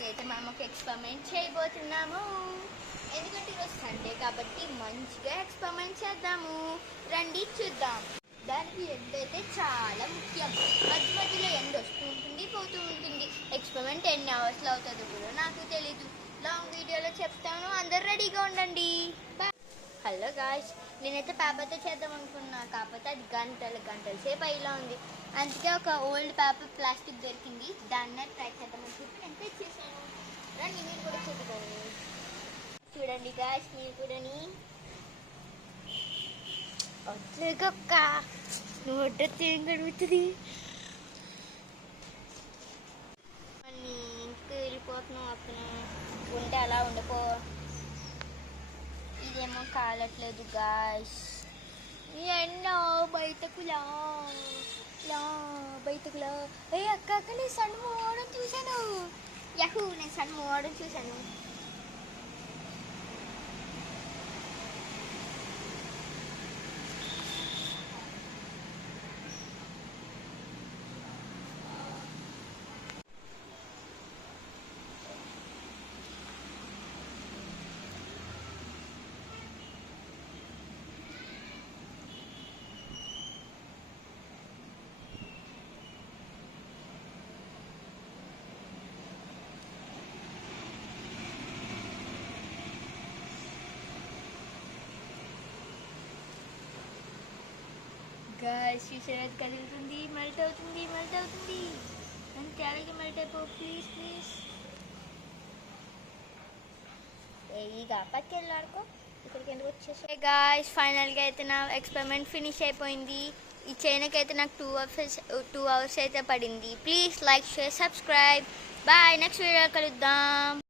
ఈరోజు అయితే మనం ఒక ఎక్స్పెరిమెంట్ చేయబోతున్నాము. ఎందుకంటే ఈరోజు సండే కాబట్టి మంచిగా ఎక్స్పెరిమెంట్ చేద్దాము. రండి చూద్దాం. దానికి ఎండ అయితే చాలా ముఖ్యం. మధ్య మధ్యలో ఎండ వస్తూ ఉంటుంది, పోతూ ఉంటుంది. ఎక్స్పెరిమెంట్ ఎన్ని అవర్స్లో అవుతుందో కూడా నాకు తెలీదు. లాంగ్ వీడియోలో చెప్తాను, అందరు రెడీగా ఉండండి. హలో గాయ్స్, నేనైతే పేపర్తో చేద్దాం అనుకున్నా, కాకపోతే అది గంటల సేపు అయ్యేలా ఉంది. అందుకే ఒక ఓల్డ్ పేపర్ ప్లాస్టిక్ దొరికింది, దాన్నే ట్రై చేద్దామని చెప్పి నేను తెచ్చేసాను. రండి మీరు కూడా చూద్దాము. చూడండి గాయ్స్, మీరు కూడా వచ్చేగక్క నువ్వు వడ్డతే ఏం గడుగుతుంది అన్నీ ఇంటికి వెళ్ళిపోతున్నావు. అక్కడ ఉంటే అలా ఉండిపో. ఇదేమో కాలట్లేదు గాయ్స్. ఎన్నో బయటకులా బయటకులా. ఏ అక్క నేను సన్ మోవడం చూశాను. యహూ, నేను సన్ మోవడం చూశాను. గాయ్స్ చూసేది కదులుతుంది, మెల్ట్ అవుతుంది. అంతే, అలాగే మెల్ట్ అయిపో ప్లీజ్. ఇక పట్టుకెళ్ళాడుకో, ఇక్కడికి ఎందుకు వచ్చేసి. గాయ్స్, ఫైనల్గా అయితే నా ఎక్స్పెరిమెంట్ ఫినిష్ అయిపోయింది. ఈ చైనాకి అయితే నాకు 2 అవర్స్ అయితే పడింది. Please like, share, subscribe. Bye, next video కలుద్దాం.